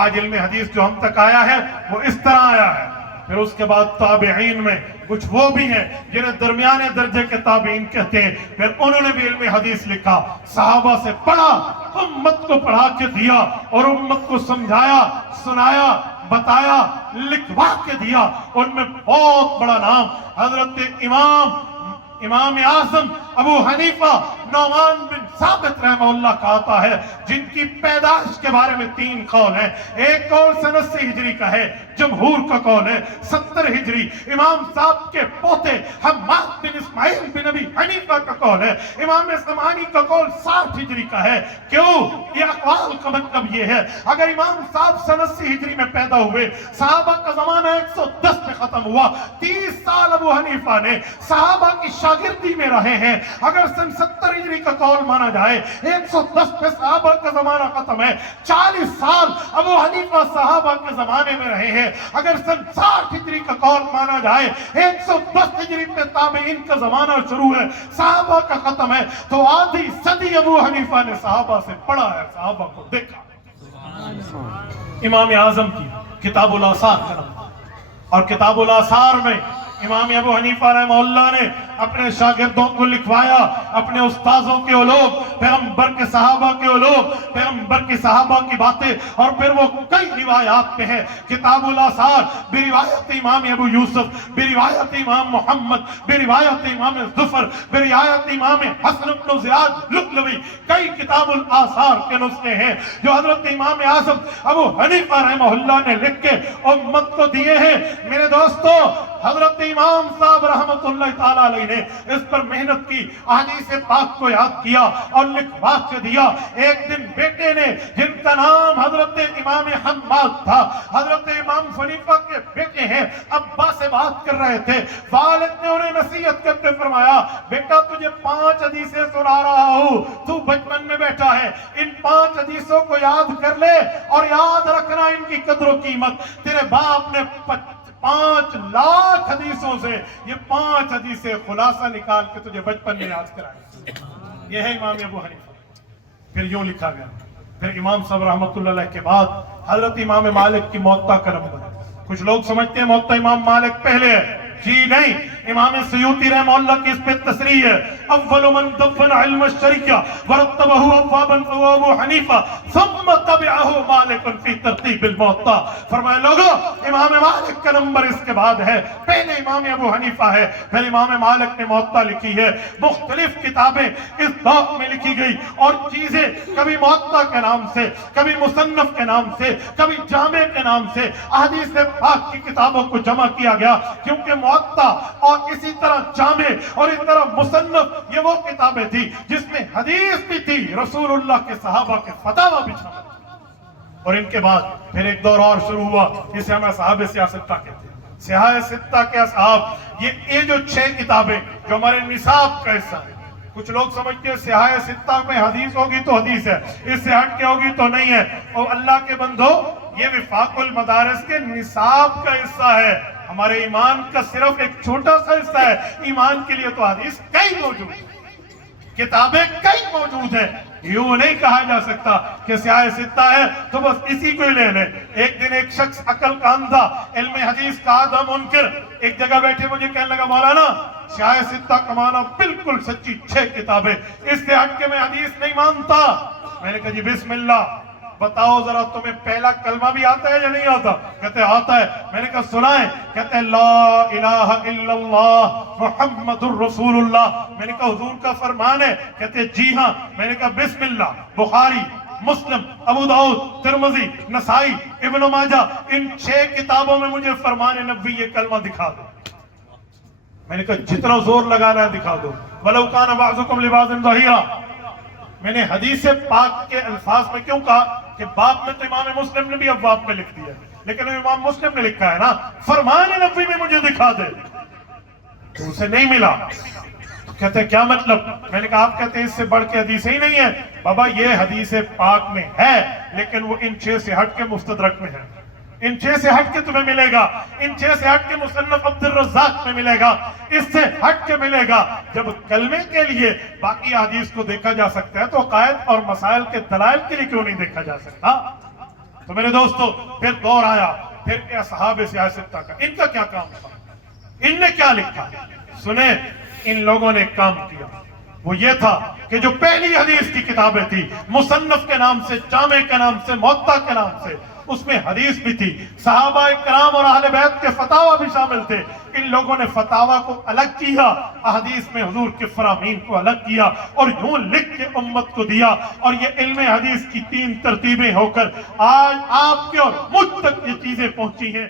آج علم حدیث جو ہم تک آیا ہے وہ اس طرح آیا ہے. پھر اس کے بعد تابعین میں کچھ وہ بھی ہیں جنہیں درمیانے درجے کے تابعین کہتے ہیں. پھر انہوں نے بھی علم حدیث لکھا, صحابہ سے پڑھا, امت کو پڑھا کے دیا اور امت کو سمجھایا, سنایا, بتایا, لکھوا کے دیا. ان میں بہت بڑا نام حضرت امام اعظم ابو حنیفہ نعمان بن ثابت رحمہ اللہ کا آتا ہے, جن کی پیدائش کے بارے میں 3 قول ہیں. ایک قول سن 80 ہجری کا ہے, جمہور کا قول ہے 70 ہجری. امام صاحب کے پوتے حماد بن اسماعیل بن ابی حنیفہ کا قول ہے. امام سمعانی کا قول 60 ہجری کا ہے. کیوں؟ یہ اقوال کا مطلب یہ ہے, اگر امام صاحب سن 80 ہجری میں پیدا ہوئے, صحابہ کا زمانہ 110 میں ختم ہوا, 30 سال ابو حنیفہ نے صحابہ کی شاگردی میں رہے ہیں. اگر سن 70 ہجری کا قول مانا جائے, 110 پہ صحابہ کا زمانہ ختم ہے, 40 سال ابو حنیفہ صحابہ کے زمانے میں رہے ہیں. اگر سن 60 ہجری کا قول مانا جائے, 110 ہجری پہ تابعین کا زمانہ شروع ہے, صحابہ کا ختم ہے, تو آدھی صدی ابو حنیفہ نے صحابہ سے پڑھا ہے, صحابہ کو دیکھا. امام اعظم کی کتاب الاثار کا نام, اور کتاب الاثار میں امام ابو حنیفہ رحمہ اللہ نے اپنے شاگردوں کو لکھوایا اپنے استاذوں کے علوم, پیغمبر کے صحابہ کے علوم, پیغمبر کی صحابہ کی باتیں, اور پھر وہ کئی روایات پہ ہے. کتاب الاثار بروایت امام ابو یوسف, بروایت امام محمد, بروایت امام ظفر, بروایت امام حسن بن زیاد لؤلؤی, کئی کتاب الاثار کے نسخے ہیں جو حضرت امام اعظم ابو حنیفہ رحمہ اللہ نے لکھ کے امت کو دیے ہیں. میرے دوستو, حضرت امام صاحب رحمت اللہ تعالیٰ علیہ نے اس پر محنت کی, احادیث پاک کو یاد کیا اور لکھوا کے دیا. ایک دن بیٹے نے, جن کا نام حضرت امام حماد تھا, حضرت امام حنیفہ کے بیٹے ہیں, ابا سے بات کر رہے تھے. والد نے انہیں نصیحت کرتے فرمایا, بیٹا تجھے 5 حدیثیں سنا رہا ہوں, تو بچپن میں بیٹھا ہے, ان 5 حدیثوں کو یاد کر لے اور یاد رکھنا ان کی قدر و قیمت. تیرے باپ نے 5 لاکھ حدیثوں سے یہ 5 حدیثیں خلاصہ نکال کے تجھے بچپن میں یاد کرائی. یہ ہے امام ابو حنیفہ. پھر یوں لکھا گیا. پھر امام صاحب رحمت اللہ علیہ کے بعد حضرت امام مالک کی موطا کا نمبر ہے. کچھ لوگ سمجھتے ہیں موطا امام مالک پہلے ہے, جی نہیں. امام سیوطی رحمہ اللہ کی اس پہ تصریح ہے, اول من دون علم الشریعہ ورتبہ ابوابا فهو ابو حنیفہ ثم تبعہ مالک فی ترتیب الموطا. فرمایا لوگو, امام مالک کا نمبر اس کے بعد ہے, پہلے امام ابو حنیفہ ہے, پھر امام مالک نے موطا لکھی ہے. مختلف کتابیں اس دور میں لکھی گئی, اور چیزیں کبھی موطا کے نام سے, کبھی مصنف کے نام سے, کبھی جامع کے نام سے احادیث پاک کی کتابوں کو جمع کیا گیا, کیونکہ موطا اور اسی طرح جامع اور اس طرح مصنف, یہ وہ کتابیں تھی جس میں حدیث بھی تھی, رسول اللہ کے صحابہ کے فتاوی بھی شامل. اور ان کے بعد پھر ایک دور اور شروع ہوا جسے ہم اصحاب سیاستہ کہتے ہیں. سیاہ ستہ کے اصحاب, یہ جو 6 کتابیں جو ہمارے نصاب کا حصہ ہے. کچھ لوگ سمجھتے ہیں سیاہ ستہ میں حدیث ہوگی تو حدیث ہے, اس سے ہٹ کے ہوگی تو نہیں ہے. اور اللہ کے بندو, یہ وفاق المدارس کے نصاب کا حصہ ہے. ہمارے ایمان کا صرف ایک چھوٹا سا حصہ ہے. ایمان کے لیے تو حدیث کئی موجود ہیں, کتابیں کئی موجود ہیں. یوں نہیں کہا جا سکتا کہ سیاہ ستہ ہے تو بس اسی کو ہی لے لیں. ایک دن ایک شخص عقل کا اندھا, علم حدیث کا آدھا منکر, ایک جگہ بیٹھے مجھے کہنے لگا, مولانا سیاہ ستہ کا معنی بالکل سچی 6 کتابیں, اس سے ہٹ کے میں حدیث نہیں مانتا. میں نے کہا جی بسم اللہ, بتاؤ ذرا تمہیں پہلا کلمہ بھی آتا ہے یا نہیں آتا؟ کہتے آتا ہے. میں نے کہا سنائیں. کہتے لا الہ الا اللہ محمد الرسول اللہ. میں نے کہا حضور کا فرمان ہے؟ کہتے جی ہاں. میں نے کہا بسم اللہ. بخاری, مسلم, ابو داؤد, ترمذی, نسائی, ابن ماجہ, ان 6 کتابوں میں مجھے فرمان نبوی یہ کلمہ دکھا دو. میں نے کہا جتنا زور لگانا ہے دکھا دو. وَلَوْ كَانَ بَعْضُكُمْ لِبَعْضٍ ظَهِيرًا. میں نے حدیث پاک کے الفاظ میں کیوں کہا کہ باپ میں تو امام مسلم نے بھی ابواب میں لکھ دیا, لیکن امام مسلم نے لکھا ہے نا, فرمان نبوی میں مجھے دکھا دے. تو اسے نہیں ملا. کہتے ہیں کیا مطلب؟ میں نے کہا آپ کہتے ہیں اس سے بڑھ کے حدیث ہی نہیں ہے. بابا یہ حدیث پاک میں ہے, لیکن وہ ان 6 سے ہٹ کے مستدرک میں ہے. ان 6 سے ہٹ کے تمہیں ملے گا, ان 6 سے ہٹ کے مصنف عبد الرزاق میں ملے گا, اس سے ہٹ کے ملے گا. جب کلمے کے لیے باقی حدیث کو دیکھا جا سکتا ہے تو عقائد اور مسائل کے دلائل کے لیے کیوں نہیں دیکھا جا سکتا؟ تو میرے دوستو پھر دور آیا پھر اصحاب سیاست کا، ان کا کیا کام تھا، ان نے کیا لکھا؟ سنیں ان لوگوں نے کام کیا، وہ یہ تھا کہ جو پہلی حدیث کی کتابیں تھی، مصنف کے نام سے، جامع کے نام سے، موطا کے نام سے، اس میں حدیث بھی تھی، صحابہ کرام اور اہل بیت کے فتاوی بھی شامل تھے۔ ان لوگوں نے فتاوی کو الگ کیا، احادیث میں حضور کے فرامین کو الگ کیا اور یوں لکھ کے امت کو دیا، اور یہ علم حدیث کی 3 ترتیبیں ہو کر آج آپ کے اور مجھ تک یہ چیزیں پہنچی ہیں۔